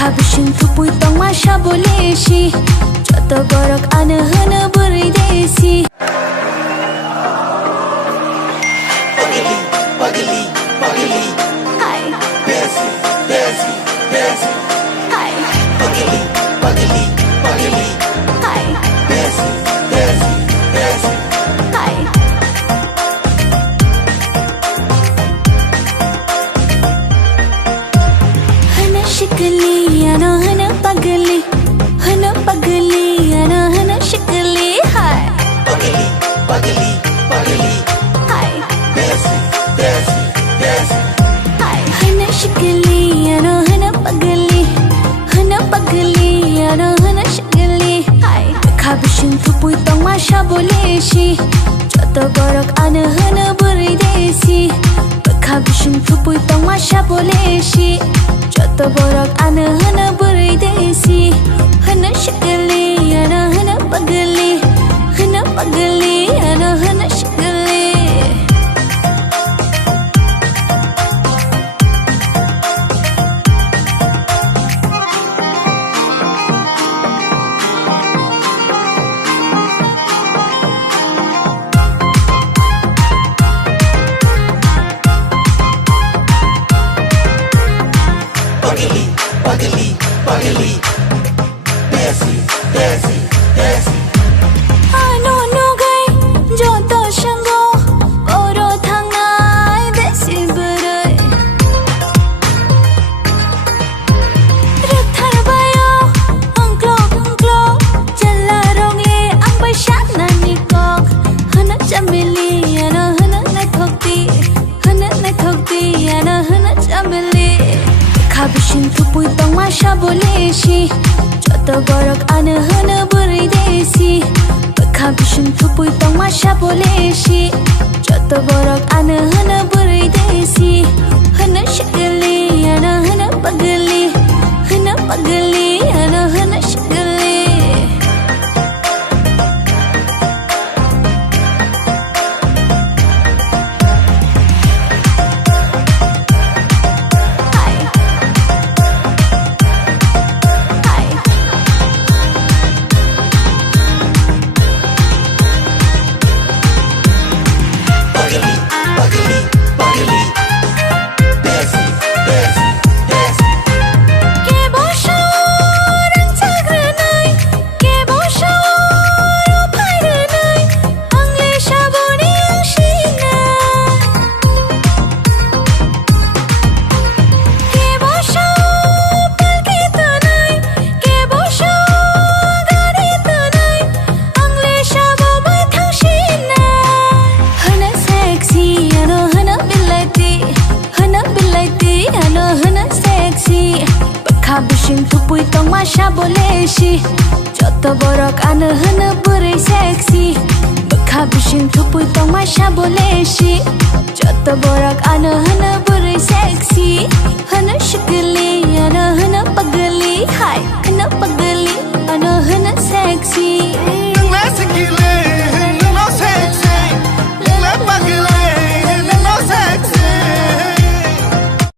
Kabishin tupui tong masha boleshi Joto borok ane hana buri desi Pagili, pagili, pagili Hai Besi, besi, besi Hai Pagili, pagili, pagili Hai Besi, besi, besi Hai Hana shikali ano hana pagli ano hana shikali Hai Pagili, pagili, pagili Hai Besi, besi, besi Hai hana shikali ano hana pagli ano hana shikali Hai Kabishin tupui tong masha boleshi Joto borok ane hana buri desi Kabishin tupui tong masha boleshi Joto borok ane hana buri desi Hana shikali ano hana pagli ano hana shikali Pagili, pagili, pagili Besi, besi, besi Ano nugai joto shango oro thangnai desi burai Rathar bayo angklo jala rongle ang baishat na nikok Hana chamili ano hana na thokti ano hana chamili Kabishin tupui tong masha boleshi Joto borok ane hana buri desi Kabishin tupui tong masha boleshi Joto borok ane hana buri desi Hana shikali ano hana pagli ano hana shikali Hai Hai Pagili, pagili, pagili Besi, besi, besi Ke boshor ang sagranay Ke boshor upairanay Ang lesha boni ang shina Ke boshor palkitanay Ke boshor garitanay Ang lesha bomay thang shina Hana sexy ano hana bilaiti ano hana sexy Kabishin tupui tong masha boleshi Joto borok ane hana buri sexy Kabishin tupui tong masha boleshi Joto borok ane hana buri sexy Hana shikali ano hana pagli Hai